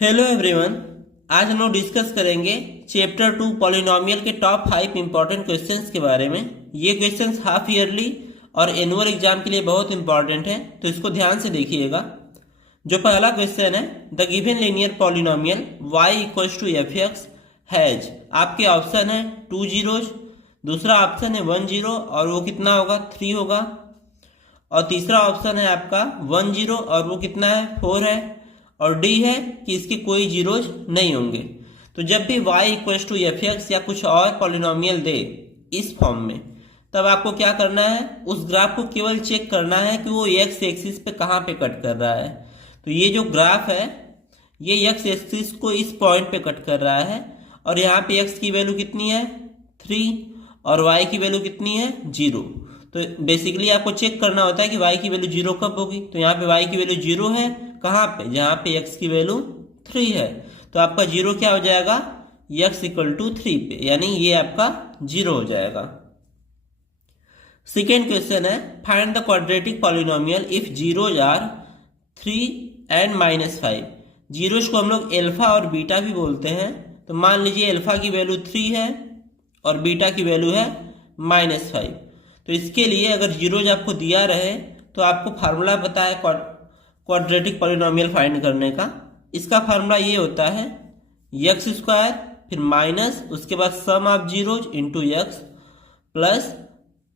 Hello everyone. आज हम लोग डिस्कस करेंगे चैप्टर 2 पॉलिनोमियल के टॉप 5 इंपॉर्टेंट क्वेश्चंस के बारे में। ये क्वेश्चंस हाफ ईयरली और एनुअल एग्जाम के लिए बहुत इंपॉर्टेंट है, तो इसको ध्यान से देखिएगा। जो पहला क्वेश्चन है, the given linear polynomial y equals to F X has, आपके ऑप्शन है 2 जीरोज, दूसरा ऑप्शन है 1 जीरो और वो कितना होगा 3 होगा, और तीसरा ऑप्शन है आपका 1 जीरो और वो कितना है 4 है, और डी है कि इसके कोई जीरोज नहीं होंगे। तो जब भी y equals to F X या कुछ और पॉलिनोमियल दे इस फॉर्म में, तब आपको क्या करना है, उस ग्राफ को केवल चेक करना है कि वो x एक्सिस पे कहाँ पे कट कर रहा है। तो ये जो ग्राफ है ये x एक्सिस को इस पॉइंट पे कट कर रहा है, और यहाँ पे x की वैल्यू कितनी है 3 और y की वैल्यू कितनी है 0। तो बेसिकली आपको चेक करना होता है कि y की वैल्यू 0 कब होगी। तो यहाँ पे y की वैल्यू 0 है, कहाँ पे, जहाँ पे x की वैल्यू 3 है। तो आपका 0 क्या हो जाएगा, x इक्वल टू 3 पे, यानी ये आपका 0 हो जाएगा। सेकेंड क्वेश्चन है, find the quadratic polynomial if zeros are 3 and -5। Zeros को हम लोग एल्फा और बीटा भी बोलते हैं। तो मान लीजिए एल्फा की वैल्यू 3 है और बीटा की वैल्यू है -5। तो इसके लिए अगर जीरोज आपको दिया रहे तो आपको फार्मूला पता है क्वाड्रेटिक पॉलिनोमियल फाइंड करने का। इसका फार्मूला ये होता है एक्स स्क्वायर फिर माइनस उसके बाद sum of zeros into x plus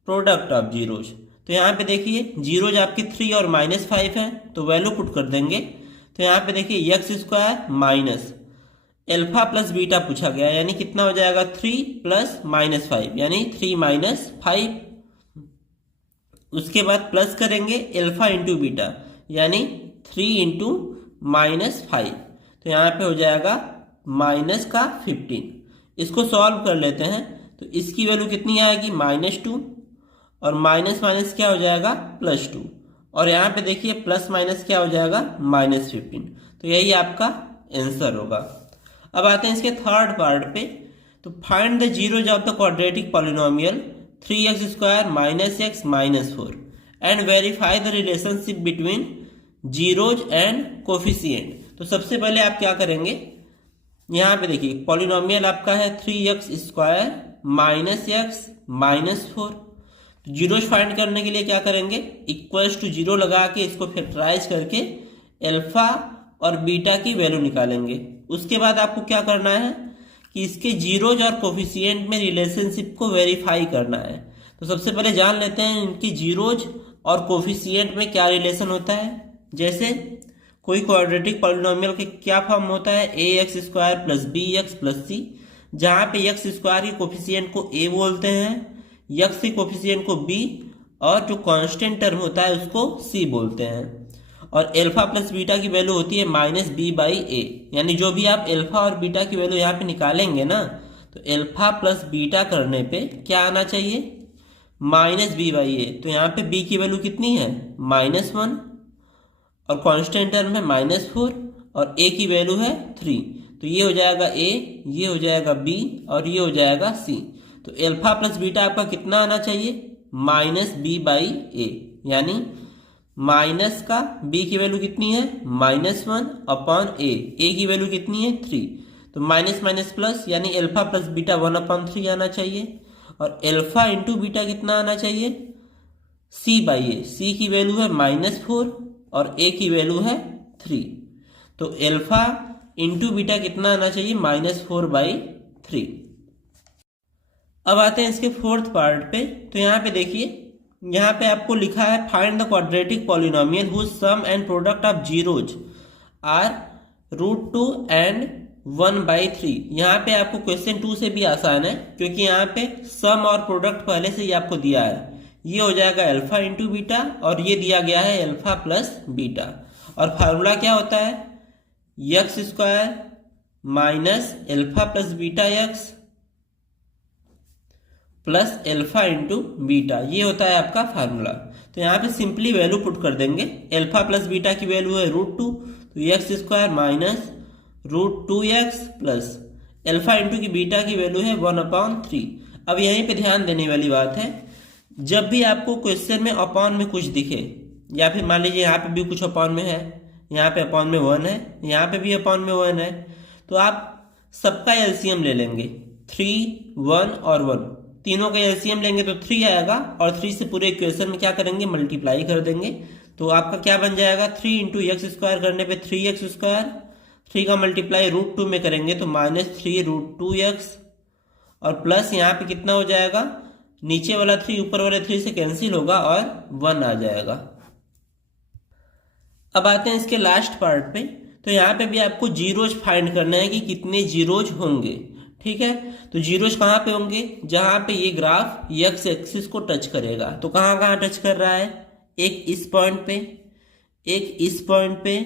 product of zeros. तो यहाँ पे देखिए जीरोज आपकी 3 और -5 है, तो वैल्यू पुट कर देंगे। तो यहाँ पे देखिए x square minus alpha plus beta पूछा गया, यानी कितना हो जाएगा 3 प्लस -5 यानी 3 - 5। उसके बाद प्लस करेंगे एल्फा इंटू बीटा यानी 3 इंटू -5। तो यहाँ पे हो जाएगा माइनस का 15। इसको सॉल्व कर लेते हैं तो इसकी वैल्यू कितनी आएगी -2 और माइनस माइनस क्या हो जाएगा +2, और यहाँ पे देखिए प्लस माइनस क्या हो जाएगा -15। तो यही आपका आंसर होगा। अब आते हैं इसके थर्ड पार्ट पे। तो find the zeros of the quadratic polynomial 3x square -x -4 and verify the relationship between zeros and coefficient. तो सबसे पहले आप क्या करेंगे, यहाँ पे देखिए पॉलिनोमियल आपका है 3x स्क्वायर -x -4। तो जीरोज फाइंड करने के लिए क्या करेंगे, इक्वल्स टू 0 लगा के इसको फैक्टराइज करके एल्फा और बीटा की वैल्यू निकालेंगे। उसके बाद आपको क्या करना है कि इसके जीरोज और कोफिशिएंट में रिलेशनशिप को वेरीफाई करना है। तो सबसे पहले जान लेते हैं इनकी जीरोज और कोफिशिएंट में क्या रिलेशन होता है। जैसे कोई क्वाड्रेटिक पॉलिनोमियल के क्या फॉर्म होता है, ax square plus bx plus c, जहाँ पे x स्क्वायर के कोफिशिएंट को a बोलते हैं, x के कोफिशिएंट को b और जो कांस्टेंट टर्म होता है उसको c बोलते हैं। और एल्फा प्लस बीटा की वैल्यू होती है -b/a, यानी जो भी आप एल्फा और बीटा की वैल्यू यहाँ पे निकालेंगे ना, तो एल्फा प्लस बीटा करने पे क्या आना चाहिए -b/a। तो यहाँ पे b की वैल्यू कितनी है -1 और कांस्टेंट टर्म है -4 और a की वैल्यू है 3। तो ये हो जाएगा a, ये हो जाएगा b और ये हो जाएगा c। तो एल्फा प्लस बीटा आपका कितना आना चाहिए -b/a, यानी माइनस का b की वैल्यू कितनी है -1 अपॉन a की वैल्यू कितनी है 3। तो माइनस माइनस प्लस यानी एल्फा प्लस बीटा 1/3 आना चाहिए, और एल्फा इंटू बीटा कितना आना चाहिए c/a। c की वैल्यू है -4 और a की वैल्यू है 3। तो एल्फा इंटू बीटा कितना आना चाहिए -4/3। अब आते हैं इसके फोर्थ पार्ट पे। तो यहाँ पे देखिए, यहाँ पे आपको लिखा है find the quadratic polynomial whose sum and product of zeros are √2 and 1/3। यहाँ पे आपको क्वेश्चन 2 से भी आसान है, क्योंकि यहाँ पे सम और प्रोडक्ट पहले से ही आपको दिया है। ये हो जाएगा एल्फा इंटू बीटा और ये दिया गया है एल्फा प्लस बीटा। और फार्मूला क्या होता है, x square minus alpha plus beta x plus alpha into beta, ये होता है आपका फार्मूला। तो यहाँ पे सिंपली वैल्यू पुट कर देंगे। एल्फा प्लस बीटा की वैल्यू है √2, तो x square minus √2x plus alpha into की बीटा की वैल्यू है 1/3। अब यहीं पे ध्यान देने वाली बात है, जब भी आपको क्वेश्चन में अपॉन में कुछ दिखे, या फिर मान लीजिए यहाँ पे भी कुछ अपॉन में है, यहाँ पे अपॉन में 1 है, यहाँ पे भी अपॉन में 1 है। तो आप सबका एलसीएम ले लेंगे, 3, 1 और 1, तीनों का एलसीएम लेंगे तो 3 आएगा और 3 से पूरे इक्वेशन में क्या करेंगे, मल्टीप्लाई कर देंगे। तो आपका क्या बन जाएगा, 3 इंटू एक्स स्क्वायर करने पे 3x स्क्वायर, 3 का मल्टीप्लाई √2 में करेंगे तो -3√2x और प्लस यहाँ पे कितना हो जाएगा, नीचे वाला 3 ऊपर वाले 3 से कैंसिल होगा और 1 आ जाएगा। अब आते हैं इसके लास्ट पार्ट पे। तो यहाँ पे भी आपको जीरोज फाइंड करना है कि कितने जीरोज होंगे, ठीक है। तो जीरोज कहाँ पे होंगे, जहां पे ये ग्राफ एक्स एक्सिस को टच करेगा। तो कहाँ कहाँ टच कर रहा है, एक इस पॉइंट पे, एक इस पॉइंट पे,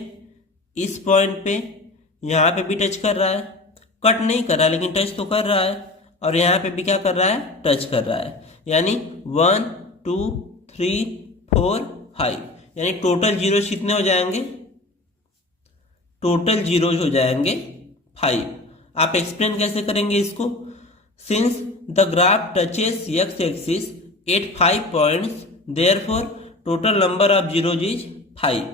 इस पॉइंट पे, यहाँ पे भी टच कर रहा है। कट नहीं कर रहा लेकिन टच तो कर रहा है, और यहाँ पे भी क्या कर रहा है, टच कर रहा है। यानी 1 2 3 4 5, यानी टोटल जीरोज कितने हो जाएंगे, टोटल जीरोज हो जाएंगे 5। आप एक्सप्लेन कैसे करेंगे इसको, since the graph touches x axis at 5 points therefore total number of zeros is 5।